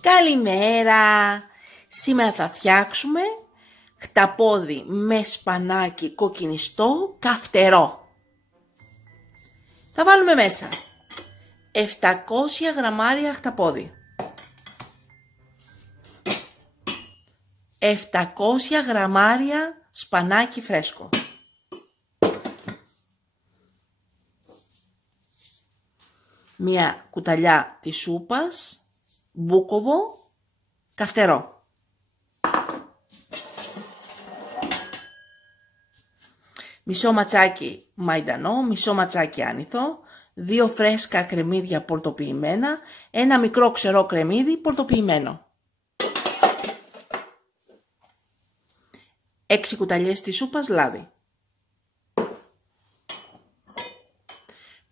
Καλημέρα! Σήμερα θα φτιάξουμε χταπόδι με σπανάκι κοκκινιστό καυτερό. Θα βάλουμε μέσα 700 γραμμάρια χταπόδι, 700 γραμμάρια σπανάκι φρέσκο, μία κουταλιά της σούπας μπούκοβο καυτερό, μισό ματσάκι μαϊντανό, μισό ματσάκι άνηθο, 2 φρέσκα κρεμμύδια πορτοποιημένα, ένα μικρό ξερό κρεμμύδι πορτοποιημένο, 6 κουταλιές της σούπας λάδι,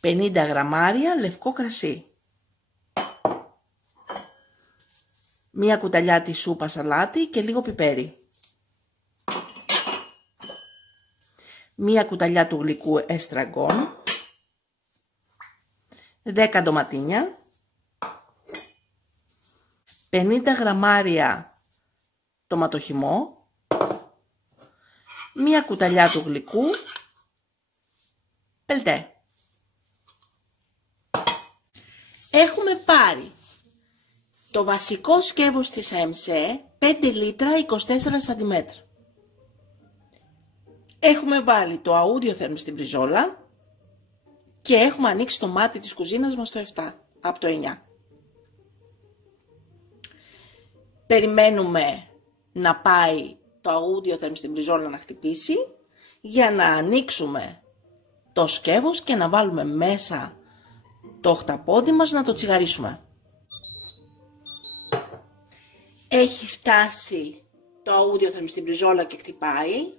50 γραμμάρια λευκό κρασί, μία κουταλιά της σούπας αλάτι και λίγο πιπέρι, μία κουταλιά του γλυκού εστραγκόν, 10 ντοματίνια, 50 γραμμάρια τοματοχυμό, μία κουταλιά του γλυκού πελτέ. Έχουμε πάρει το βασικό σκεύος της ΑΕΜΣΕ 5 λίτρα 24 cm. Έχουμε βάλει το αούντιοθερμ στην πριζόλα και έχουμε ανοίξει το μάτι της κουζίνας μας στο 7, από το 9. Περιμένουμε να πάει το αούντιοθερμ στην πριζόλα να χτυπήσει για να ανοίξουμε το σκεύος και να βάλουμε μέσα το χταπόδι μας να το τσιγαρίσουμε. Έχει φτάσει το αούντιοθερμ στην πριζόλα και χτυπάει.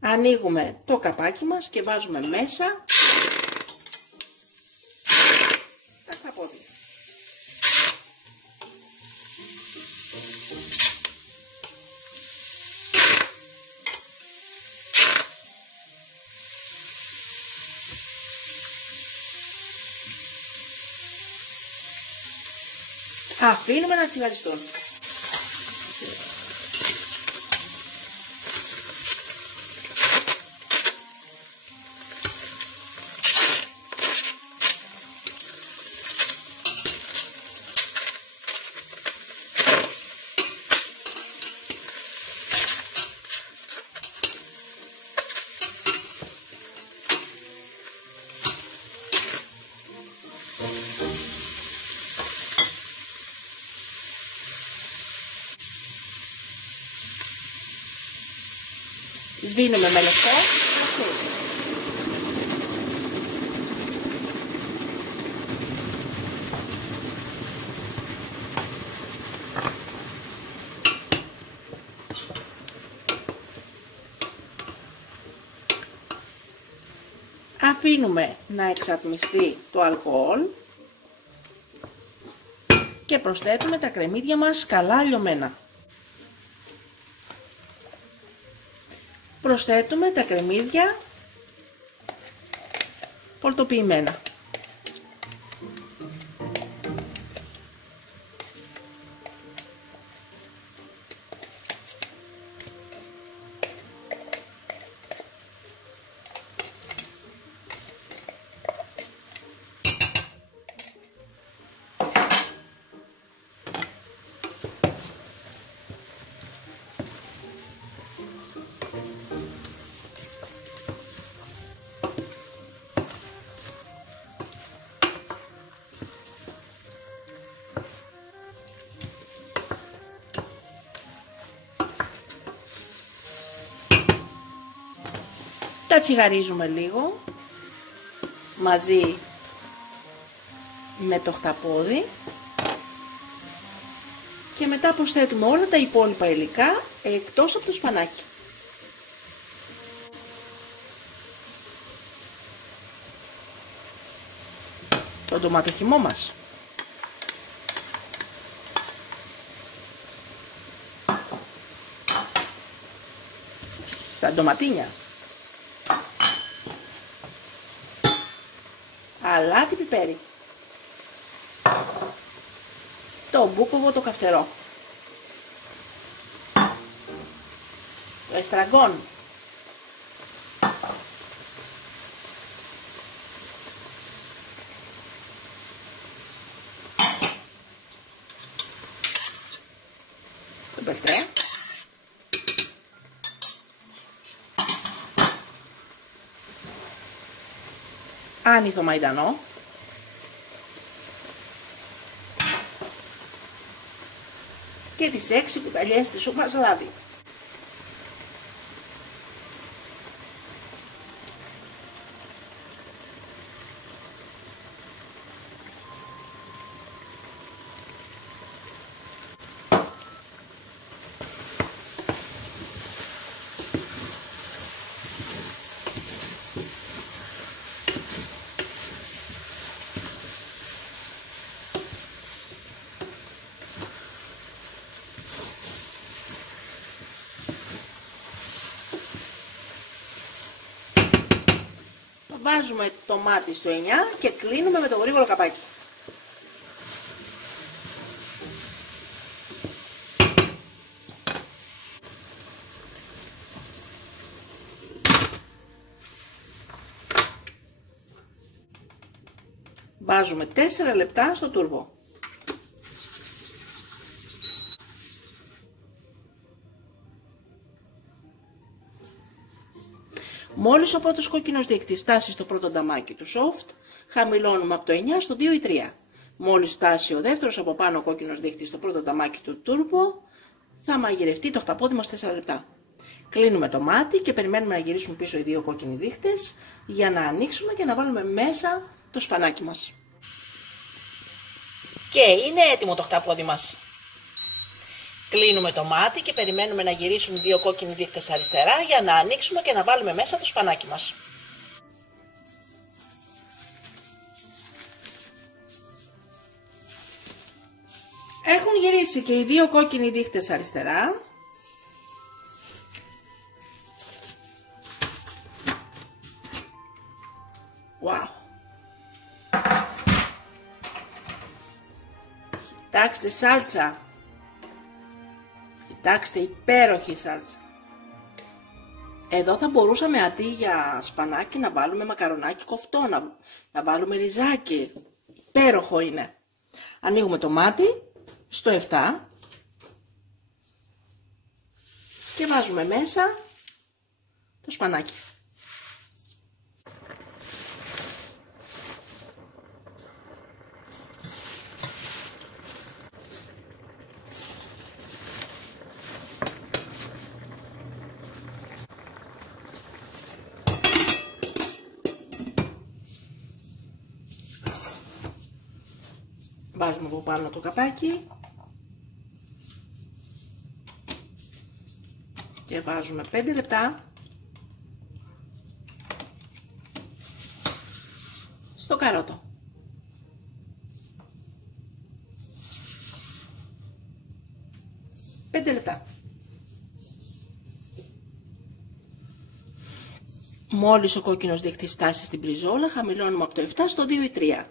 Ανοίγουμε το καπάκι μας και βάζουμε μέσα τα χταπόδια. Αφήνουμε να τσιγαριστούν. Σβήνουμε με λευκό κρασί. Αφήνουμε να εξατμιστεί το αλκοόλ και προσθέτουμε τα κρεμμύδια μας καλά λιωμένα. Προσθέτουμε τα κρεμμύδια πορτοποιημένα. Τα τσιγαρίζουμε λίγο μαζί με το χταπόδι και μετά προσθέτουμε όλα τα υπόλοιπα υλικά εκτός από το σπανάκι. Το ντοματοχυμό μας. Τα ντοματίνια. αλάτι, πιπέρι. το μπούκοβο το καυτερό. Το εστραγκόν. Το πελτέ. Άνηθο μαϊντανό. Και τις 6 κουταλιές της σούπας λάδι. Βάζουμε το μάτι στο 9 και κλείνουμε με το γρήγορο καπάκι. Βάζουμε 4 λεπτά στο τούρμπο. Μόλις ο πρώτος κόκκινος δείκτης φτάσει στο πρώτο νταμάκι του soft, χαμηλώνουμε από το 9 στο 2 ή 3. Μόλις φτάσει ο δεύτερος από πάνω ο κόκκινος δείκτης στο πρώτο νταμάκι του turbo, θα μαγειρευτεί το χταπόδι μας 4 λεπτά. Κλείνουμε το μάτι και περιμένουμε να γυρίσουν πίσω οι δύο κόκκινοι δείκτες για να ανοίξουμε και να βάλουμε μέσα το σπανάκι μας. Και είναι έτοιμο το χταπόδι μας. Κλείνουμε το μάτι και περιμένουμε να γυρίσουν οι δύο κόκκινοι δείκτες αριστερά για να ανοίξουμε και να βάλουμε μέσα το σπανάκι μας. Έχουν γυρίσει και οι δύο κόκκινοι δείκτες αριστερά. Wow. Κοιτάξτε σάλτσα. Κοιτάξτε, υπέροχη σάλτσα. Εδώ θα μπορούσαμε αντί για σπανάκι να βάλουμε μακαρονάκι κοφτό, να βάλουμε ριζάκι. Υπέροχο είναι. Ανοίγουμε το μάτι στο 7 και βάζουμε μέσα το σπανάκι. Βάζουμε από πάνω το καπάκι και βάζουμε 5 λεπτά στο καρότο. Πέντε λεπτά. Μόλις ο κόκκινος δείκτης φτάσει στην πριζόλα, χαμηλώνουμε από το 7 στο 2 ή 3.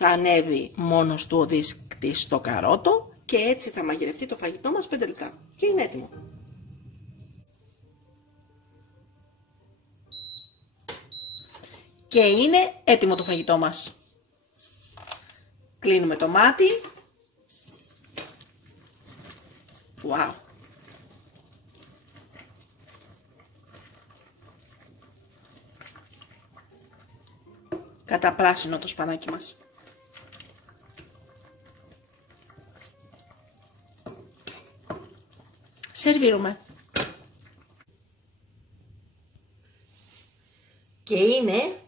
Θα ανέβει μόνος του ο δείκτης στο καρότο και έτσι θα μαγειρευτεί το φαγητό μας 5 λεπτά. Και είναι έτοιμο. Και είναι έτοιμο το φαγητό μας. Κλείνουμε το μάτι. Wow. Καταπράσινο το σπανάκι μας. Σερβίρουμε. Και είναι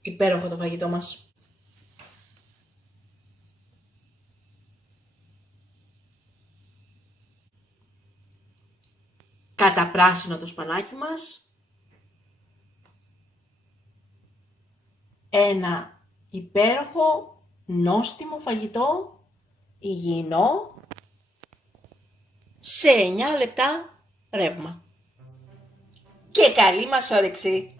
υπέροχο το φαγητό μας. Καταπράσινο το σπανάκι μας. Ένα υπέροχο νόστιμο φαγητό, υγιεινό, σε 9 λεπτά ρεύμα. Και καλή μας όρεξη!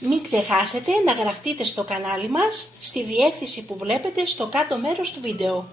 Μην ξεχάσετε να γραφτείτε στο κανάλι μας στη διεύθυνση που βλέπετε στο κάτω μέρος του βίντεο.